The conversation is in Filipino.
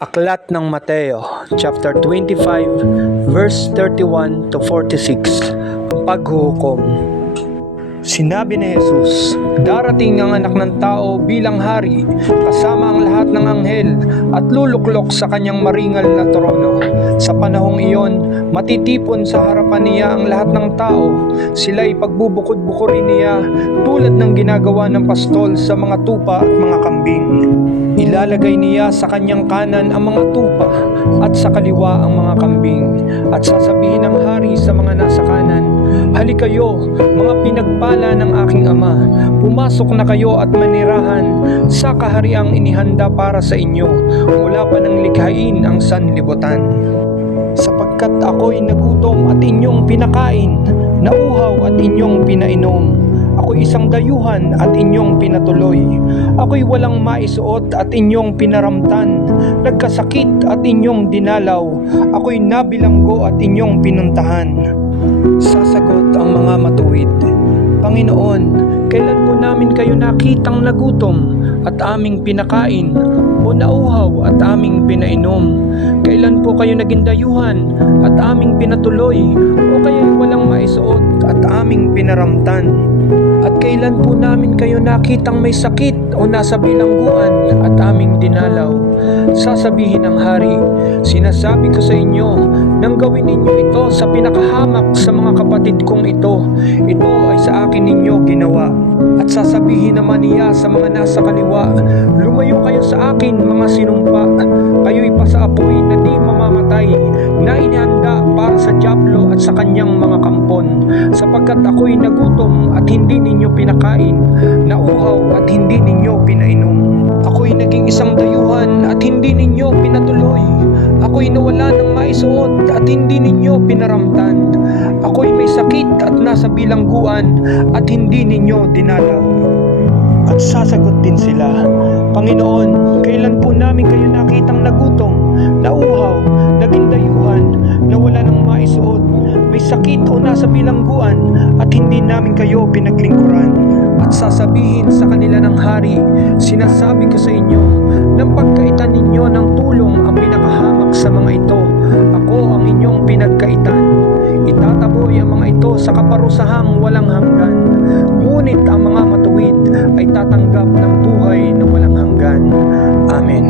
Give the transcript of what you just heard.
Aklat ng Mateo, chapter 25, verse 31 to 46, ang paghuhukom. Sinabi ni Jesus, "Darating ang anak ng tao bilang hari, kasama ang lahat ng anghel, at luluklok sa kanyang maringal na trono. Sa panahong iyon, matitipon sa harapan niya ang lahat ng tao. Sila'y pagbubukod-bukurin niya tulad ng ginagawa ng pastol sa mga tupa at mga kambing. Ilalagay niya sa kanyang kanan ang mga tupa at sa kaliwa ang mga kambing. At sasabihin ng hari sa mga nasa kanan, 'Halikayo, mga pinagpala ng aking ama, pumasok na kayo at manirahan sa kahariang inihanda para sa inyo mula pa nang likhain ang sanlibutan. Sapagkat ako'y nagutom at inyong pinakain, nauhaw at inyong pinainom. Ako'y isang dayuhan at inyong pinatuloy. Ako'y walang maisuot at inyong pinaramtan. Nagkasakit at inyong dinalaw. Ako'y nabilanggo at inyong pinuntahan." Sasagot ang mga matuwid, "Panginoon, kailan po namin kayo nakitang nagutom at aming pinakain, o nauhaw at aming pinainom? Kailan po kayo naging dayuhan at aming pinatuloy, o kaya'y walang maisuot at aming pinaramtan? At kailan po namin kayo nakitang may sakit o nasa bilangguan at aming dinalaw?" Sasabihin ng hari, "Sinasabi ko sa inyo, nang gawin ninyo ito sa pinakahamak sa mga kapatid kong ito ay sa akin ninyo ginawa." At sasabihin naman niya sa mga nasa kaliwa, "Lumayo kayo sa akin, mga sinumpa. Kayo'y pasaapoy na di mamamatay, na inihanda para sa dyablo at sa kanyang mga kampon. Sapagkat ako'y nagutom at hindi ninyo pinakain, nauhaw at hindi ninyo pinainom. Ako'y naging isang dayuhan at hindi ninyo pinatuloy. Ako'y nawala ng maisuot at hindi ninyo pinaramtan. Ako'y may sakit at nasa bilangguan at hindi ninyo dinalaw." At sasagot din sila, "Panginoon, kailan po namin kayo nakitang nagutom, nauhaw, naging dayuhan, nawala ng maisuot, may sakit o nasa bilangguan at hindi namin kayo pinaglingkuran?" At sasabihin sa kanila ng hari, "Sinasabi ko sa inyo, nang pagkaitan ninyo ng tulong ang pinakahamak sa mga ito, ako ang inyong pinagkaitan. Itataboy ang mga ito sa kaparusahang walang hanggan. Ngunit ang mga matuwid ay tatanggap ng buhay na walang hanggan." Amen.